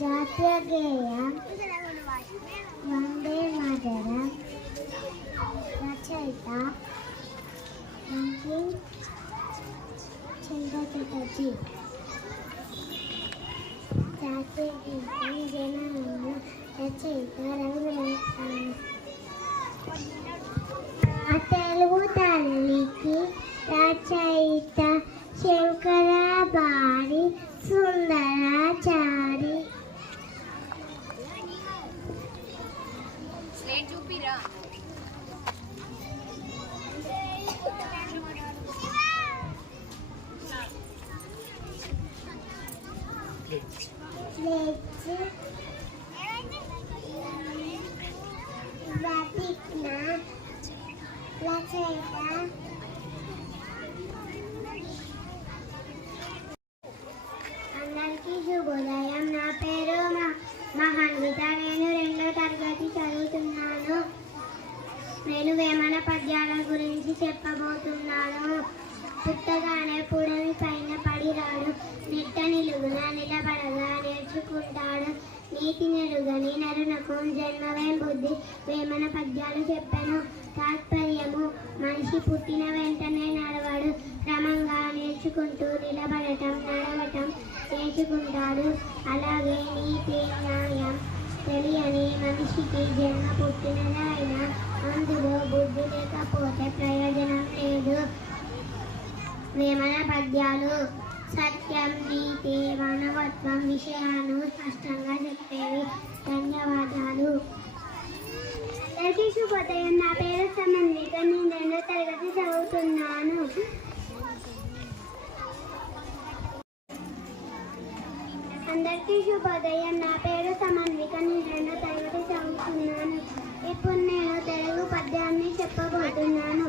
జాతీయ గేయం వందే మాతరం రచయిత బంకిం చంద్ర చటర్జీ. జాతీయ గీతం జనగణమన రచయిత రవీంద్రనాథ్. తెలుగు తల్లికి రచయిత శంకరాభారి సుందరాచారి. అందరికీ శుభోదయం. నా పేరు మహాన్విత. నేను 2వ తరగతి చదువుతున్నాను. నేను వేమన పద్యాల గురించి చెప్పబోతున్నాను. పుట్టగానే పుడమి పైన పడిరాడు, నిట్ట నిలుగున నిలబడగా నేర్చుకుంటాడు, నీతి నెరుగని నరునకు జన్మవేం బుద్ధి. వేమన పద్యాలు చెప్పాను. తాత్పర్యము: మనిషి పుట్టిన వెంటనే నడవడు, క్రమంగా నేర్చుకుంటూ నిలబడటం నడవటం నేర్చుకుంటాడు. అలాగే నీతి న్యాయం తెలియని మనిషికి జన్మ పుట్టినదే అయినా అందులో బుద్ధి లేకపోతే ప్రయోజనం లేదు. వేమన పద్యాలు సత్యం, నీతి, మానవత్వం విషయాలను స్పష్టంగా చెప్పేవి. ధన్యవాదాలు. అందరికీ శుభోదయం. నా పేరు సమన్విత. నేను 2వ తరగతి చదువుతున్నాను. అందరికీ శుభోదయం. నా పేరు సమన్విత. నేను 2వ తరగతి చదువుతున్నాను. ఇప్పుడు నేను తెలుగు పద్యాన్ని చెప్పబోతున్నాను.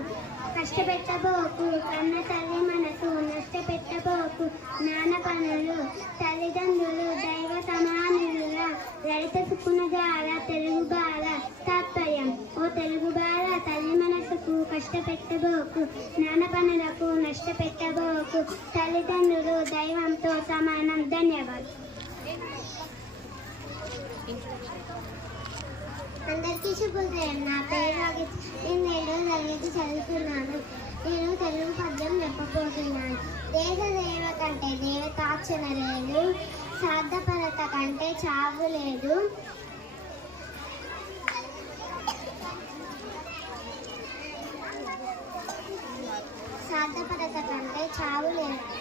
కష్టపెట్టబోకు కన్న తల్లి మనసు, నష్టపెట్టబోకు నాన్న పనులు, తల్లిదండ్రులు దైవ సమానులుగా, రైత సుకున జాల తెలుగు బాల. తాత్పర్యం: ఓ తెలుగు బాల, తల్లి మనసుకు కష్టపెట్టబోకు, నాన్న పనులకు నష్టపెట్టబోకు, తల్లిదండ్రులు దైవంతో సమానం. ధన్యవాదాలు. అందరికీ శుభోదయం. నా పేరు అగిత్. నేను 2వ తరగతి చదువుతున్నాను. నేను తెలుగు పద్యం చెప్పబోతున్నాను. దేశ దేవ కంటే దేవతార్చన లేదు, సార్థపరత కంటే చావు లేదు, సార్థపరత కంటే చావు లేదు.